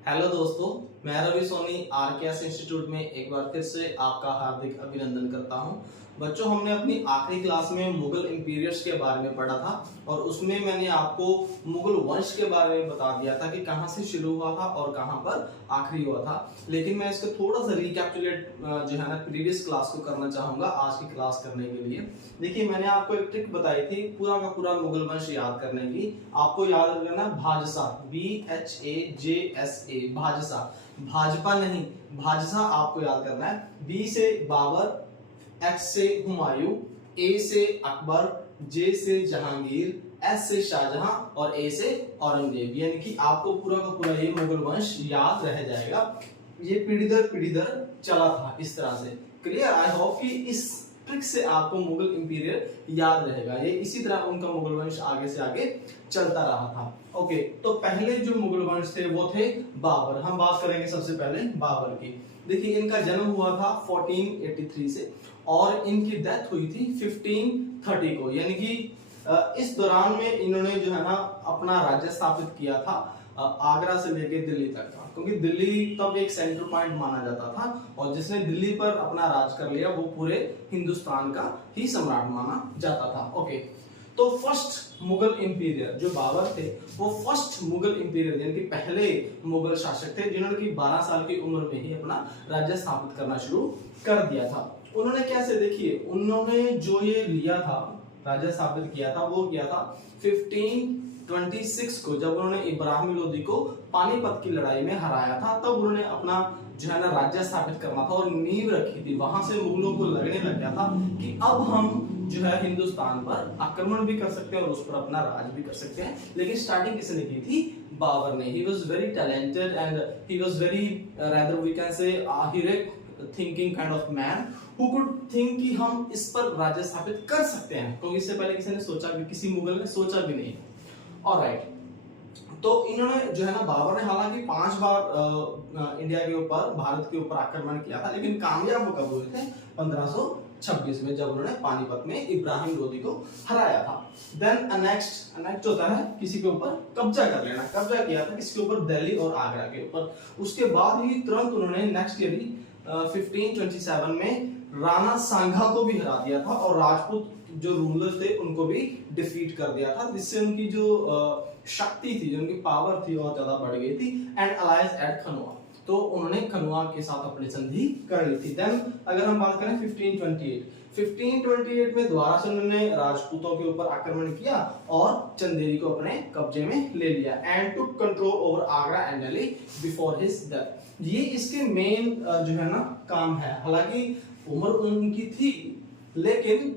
Hello दोस्तों, मैं Ravi Soni RKS institute में एक बार फिर से आपका हार्दिक अभिनंदन करता हूं। बच्चों, हमने अपनी आखिरी क्लास में मुगल इंपीरियर्स के बारे में पढ़ा था और उसमें मैंने आपको मुगल वंश के बारे में बता दिया था कि कहां से शुरू हुआ था और कहां पर आखिरी हुआ था। लेकिन मैं इसको थोड़ा सा रिकैप्चुलेट जो है ना प्रीवियस क्लास को करना चाहूंगा आज की क्लास करने के लिए। देखिए, मैंने आपको एक ट्रिक बताई थी पूरा का पूरा मुगल वंश याद करने की। आपको याद रखना भाजसा, BHAJSA, भाजसा, भाजपा नहीं, भाजसा आपको याद करना है। बी से बाबर, X से हुमायूं, A से अकबर, J से जहांगीर, S से शाहजहां और A से औरंगजेब। यानी कि आपको पूरा का पूरा ये मुगल वंश याद रह जाएगा। ये पीढ़ी दर चला था इस तरह से। क्लियर? आई होप कि इस ट्रिक से आपको मुगल इंपीरियर याद रहेगा। ये इसी तरह उनका मुगल वंश आगे से आगे चलता रहा था। ओके, तो पहले जो मुगल वंश थे वो थे बाबर। हम बात करेंगे सबसे पहले बाबर की। देखिए, इनका जन्म हुआ था 1483 से और इनकी डेथ हुई थी 1530 को। यानी कि इस दौरान में इन्होंने जो है ना अपना राज्य स्थापित किया था आगरा से लेके दिल्ली तक था, क्योंकि दिल्ली तब एक सेंटर पॉइंट माना जाता था और जिसने दिल्ली पर अपना राज कर लिया वो पूरे हिंदुस्तान का ही सम्राट माना जाता था। ओके, तो फर्स्ट मुगल इंपीरियर जो बाबर थे वो फर्स्ट मुगल इंपीरियर यानी कि पहले मुगल शासक थे जिन्होंने की 12 साल की उम्र में ही अपना राज्य स्थापित करना शुरू कर दिया था। उन्होंने कैसे, देखिए, उन्होंने जो ये लिया था राज्य स्थापित किया था वो किया था 1526 को, जब उन्होंने इब्राहिम लोदी को पानीपत की लड़ाई में हराया था। तब उन्होंने अपना जो है ना राज्य स्थापित करना था और नींव रखी थी। वहां से मुगलों को लगने लग गया था कि अब हम जो है हिंदुस्तान पर आक्रमण भी कर सकते हैं और उस पर अपना राज भी कर सकते हैं। लेकिन स्टार्टिंग किसने की थी? बाबर ने। He was very talented and he was very rather we can say heroic thinking kind of man who could think कि हम इस पर राज्य स्थापित कर सकते हैं, क्योंकि इससे पहले किसी ने सोचा भी, किसी मुगल ने सोचा भी नहीं। ऑलराइट, तो इन्होंने जो है ना बाबर ने हालांकि 5 बार इंडिया के ऊपर, भारत के ऊपर आक्रमण किया था, लेकिन कामयाब वो कब हुए थे? 1526 में, जब उन्होंने पानीपत में इब्राहिम लोदी को हराया था। देन नेक्स्ट होता है किसी के ऊपर कब्जा कर लेना। कब्जा किया था किसके ऊपर? दिल्ली और आगरा के ऊपर। उसके बाद ही तुरंत उन्होंने नेक्स्ट ईयर 1527 में राणा सांगा को भी हरा दिया था और राजपूत जो रूलर थे उनको भी डिफीट कर दिया था, जिससे उनकी जो शक्ति थी, जो उनकी पावर थी, बहुत ज्यादा बढ़ गई थी। एंड अलायंस एट खनवा, तो उन्होंने खनवा के साथ अपनी संधि कर ली थी। देन अगर हम बात करें 1528 में दोबारा से उन्होंने राजपूतों के ऊपर आक्रमण किया और चंदेरी को अपने कब्जे में ले लिया and took control over Agra and Delhi before his death. ये इसके मेन जो है ना काम है। हालांकि उम्र उनकी थी, लेकिन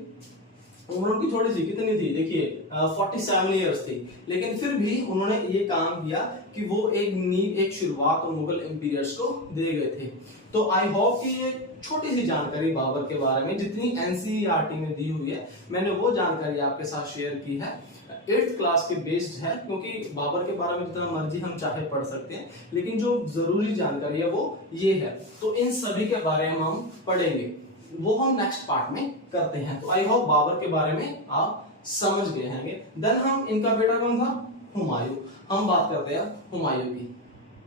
उम्र उनकी थोड़ी सी, कितनी थी? देखिए 47 इयर्स थी, लेकिन फिर भी उन्होंने ये काम किया कि वो एक शुरुआत मुगल इंपीरियर्स को दे गए थे। तो आई होप कि ये छोटी सी जानकारी बाबर के बारे में जितनी एनसीईआरटी में दी हुई है, मैंने वो जानकारी आपके साथ शेयर की है। 8th क्लास के बेस्ड है, क्योंकि बाबर के बारे में जितना मर्जी हम चाहे पढ़ सकते हैं, लेकिन जो जरूरी जानकारी है वो ये है। तो इन सभी के बारे में हम पढ़ेंगे, वो हम नेक्स्ट पार्ट में करते हैं। तो आई होप बाबर के बारे में आप समझ गए होंगे। देन हम, इनका बेटा कौन था? हुमायूं। हम बात करते हैं हुमायूं की।